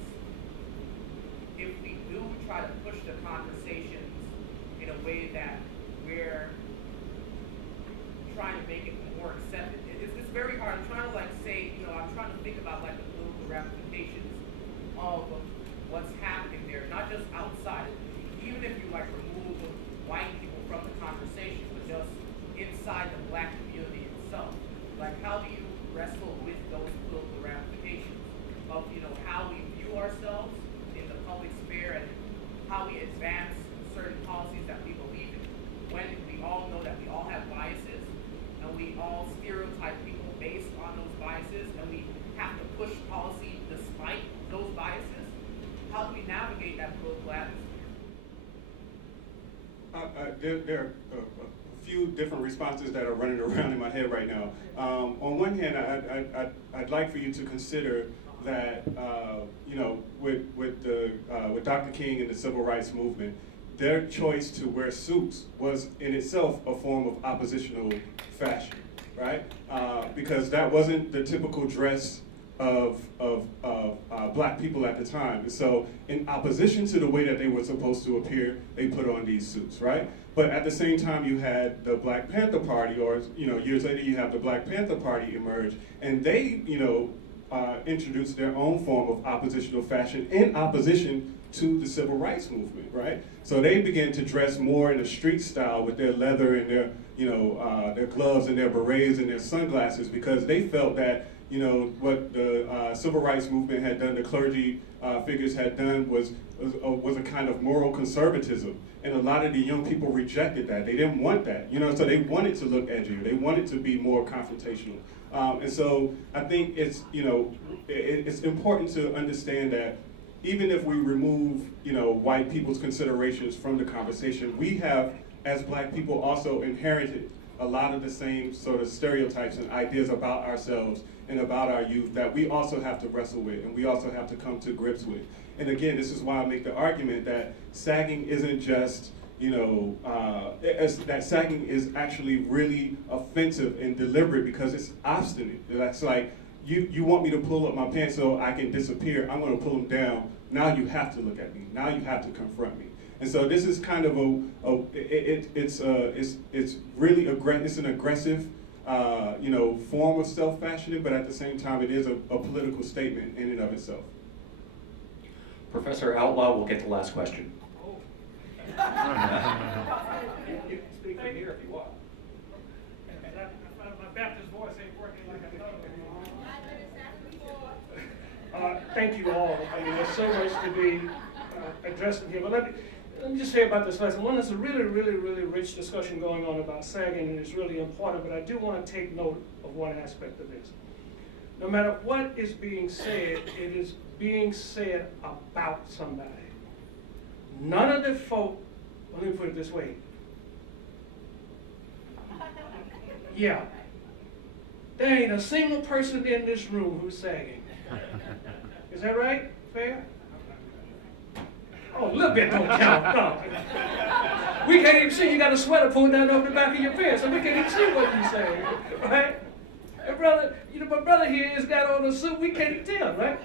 if we do try to push the conversations in a way that we're trying to make it more accepted. It's very hard. I'm trying to say, I'm trying to think about the political ramifications of what's happening there, not just outside. Even if you remove white people from the conversation, but just inside the black community itself. How do you wrestle with those political ramifications of how we view ourselves in the public sphere and how we advance certain policies that we believe in, when we all know that we all have biases and we all stereotype people based on those biases, and we have to push policy despite those biases? How do we navigate that political atmosphere? There are a few different responses that are running around in my head right now. On one hand, I'd like for you to consider that with Dr. King and the Civil Rights Movement, their choice to wear suits was in itself a form of oppositional fashion, right? Because that wasn't the typical dress of black people at the time. And so in opposition to the way that they were supposed to appear, they put on these suits, right? But at the same time, you had the Black Panther Party, or years later, you have the Black Panther Party emerge, and they introduced their own form of oppositional fashion in opposition to the Civil Rights Movement, right? So they began to dress more in a street style with their leather and their gloves and their berets and their sunglasses, because they felt that what the Civil Rights Movement had done, the clergy figures had done, was a kind of moral conservatism. And a lot of the young people rejected that. They didn't want that, so they wanted to look edgier. They wanted to be more confrontational. And so I think it's important to understand that even if we remove, white people's considerations from the conversation, we have, as black people, also inherited a lot of the same sort of stereotypes and ideas about ourselves and about our youth that we also have to wrestle with and we also have to come to grips with. And again, this is why I make the argument that sagging isn't just, that sagging is actually really offensive and deliberate because it's obstinate. That's like, you want me to pull up my pants so I can disappear, I'm gonna pull them down. Now you have to look at me. Now you have to confront me. And so this is kind of it's really it's an aggressive, form of self-fashioning, but at the same time, it is a political statement in and of itself. Professor Outlaw will get the last question. You can speak from here if you want. My Baptist voice ain't working like I thought it was. Thank you all. I mean, there's so much to be addressed in here. But let me just say about this lesson. One, there's a really, really, really rich discussion going on about sagging, and it's really important, but I do want to take note of one aspect of this. No matter what is being said, it is being said about somebody. None of the folk, let me put it this way. Yeah. There ain't a single person in this room who's sagging. Is that right? Fair? Oh, a little bit don't count. No. We can't even see you got a sweater pulled down over the back of your pants, so we can't even see what you're saying, right? And brother, my brother here has got on a suit, we can't even tell, right?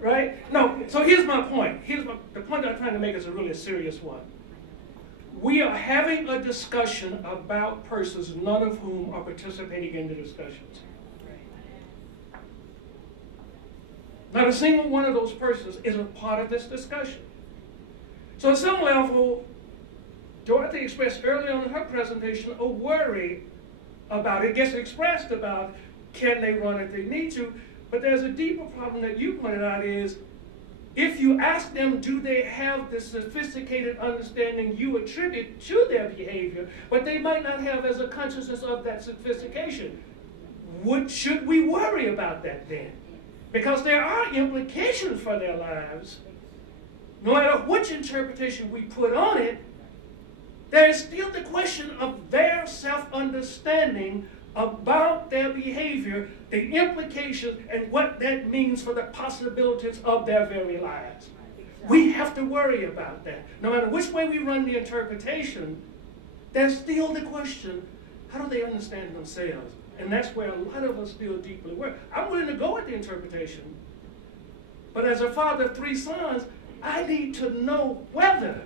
Right? No, so here's my point. The point that I'm trying to make is a really serious one. We are having a discussion about persons, none of whom are participating in the discussions. Not a single one of those persons is a part of this discussion. So at some level, Dorothy expressed early on in her presentation a worry about it. Gets expressed about can they run if they need to, but there's a deeper problem that you pointed out is if you ask them, do they have the sophisticated understanding you attribute to their behavior, but they might not have as a consciousness of that sophistication. Should we worry about that then? Because there are implications for their lives. No matter which interpretation we put on it, there is still the question of their self-understanding about their behavior, the implications, and what that means for the possibilities of their very lives. We have to worry about that. No matter which way we run the interpretation, there's still the question, how do they understand themselves? And that's where a lot of us feel deeply worried. I'm willing to go with the interpretation, but as a father of 3 sons, I need to know whether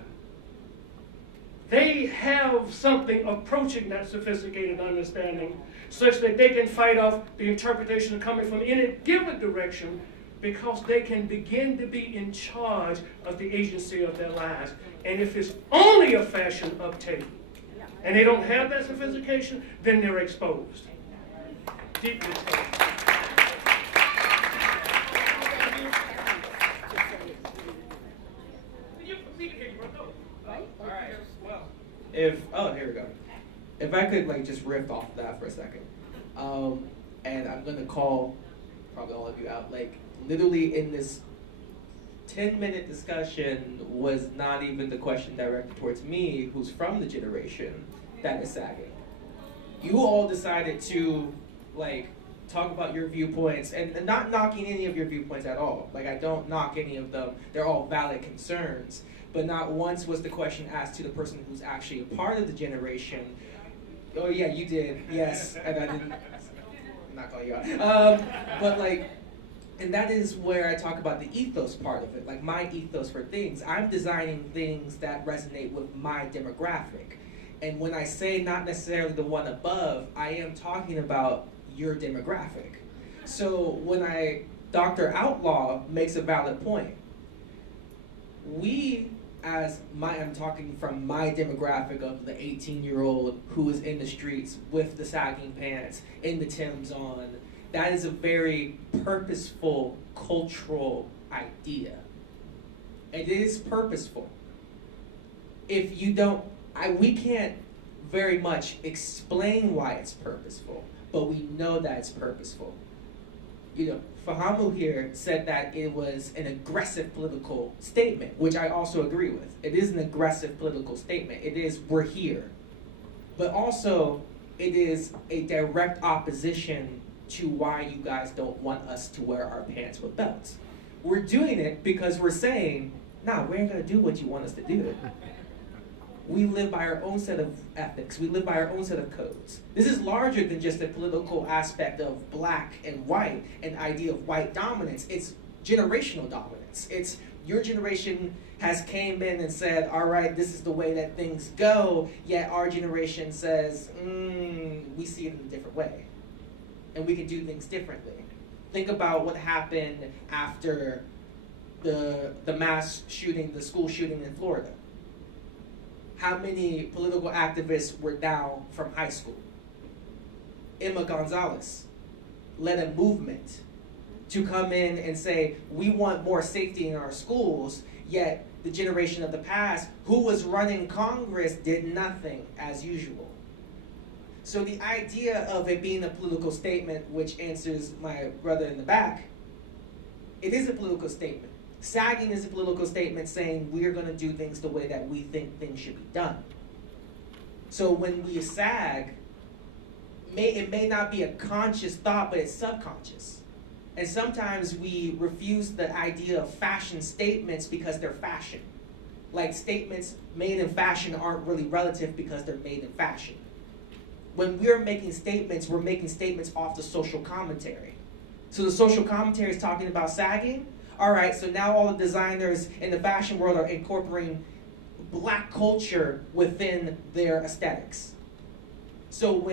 they have something approaching that sophisticated understanding such that they can fight off the interpretation coming from any given direction, because they can begin to be in charge of the agency of their lives. And if it's only a fashion uptake and they don't have that sophistication, then they're exposed. Deeply exposed. Here we go. If I could just riff off that for a second, and I'm gonna call probably all of you out. Literally in this 10-minute discussion was not even the question directed towards me, who's from the generation that is sagging. You all decided to talk about your viewpoints, and not knocking any of your viewpoints at all. I don't knock any of them. They're all valid concerns. But not once was the question asked to the person who's actually a part of the generation. Oh yeah, you did, yes, and I didn't. I'm not calling you out. And that is where I talk about the ethos part of it, my ethos for things. I'm designing things that resonate with my demographic. And when I say not necessarily the one above, I am talking about your demographic. So when Dr. Outlaw makes a valid point, I'm talking from my demographic of the 18-year-old who is in the streets with the sagging pants, in the Timbs on. That is a very purposeful cultural idea. It is purposeful. If you don't, we can't very much explain why it's purposeful, but we know that it's purposeful. Fahamu here said that it was an aggressive political statement, which I also agree with. It is an aggressive political statement. It is, we're here. But also, it is a direct opposition to why you guys don't want us to wear our pants with belts. We're doing it because we're saying, nah, we ain't gonna do what you want us to do. We live by our own set of ethics. We live by our own set of codes. This is larger than just the political aspect of black and white, an idea of white dominance. It's generational dominance. It's your generation has came in and said, all right, this is the way that things go, yet our generation says, we see it in a different way. And we can do things differently. Think about what happened after the mass shooting, the school shooting in Florida. How many political activists were down from high school? Emma Gonzalez led a movement to come in and say, we want more safety in our schools, yet the generation of the past who was running Congress did nothing as usual. So the idea of it being a political statement, which answers my brother in the back, it is a political statement. Sagging is a political statement saying we're going to do things the way that we think things should be done. So when we sag, it may not be a conscious thought, but it's subconscious. And sometimes we refuse the idea of fashion statements because they're fashion. Statements made in fashion aren't really relative because they're made in fashion. When we're making statements, we're making statements off the social commentary. So the social commentary is talking about sagging. All right, so now all the designers in the fashion world are incorporating black culture within their aesthetics. So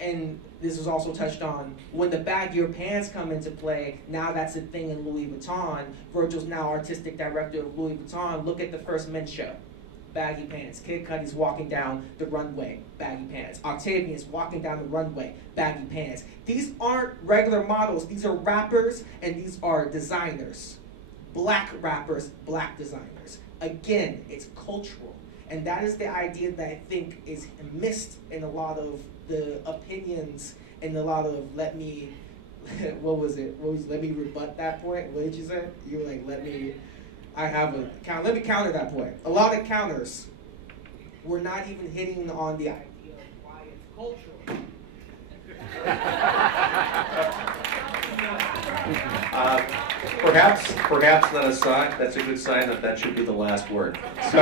and this was also touched on, when the baggier pants come into play, now that's a thing in Louis Vuitton. Virgil's now artistic director of Louis Vuitton. Look at the first men's show. Baggy pants. Kid Cudi's walking down the runway, baggy pants. Octavian's walking down the runway, baggy pants. These aren't regular models. These are rappers and these are designers. black rappers, black designers. Again, it's cultural. And that is the idea that I think is missed in a lot of the opinions and a lot of let me rebut that point? What did you say? You were like, let me counter that point. A lot of counters were not even hitting on the idea of why it's cultural. Perhaps that aside, that's a good sign that should be the last word. So.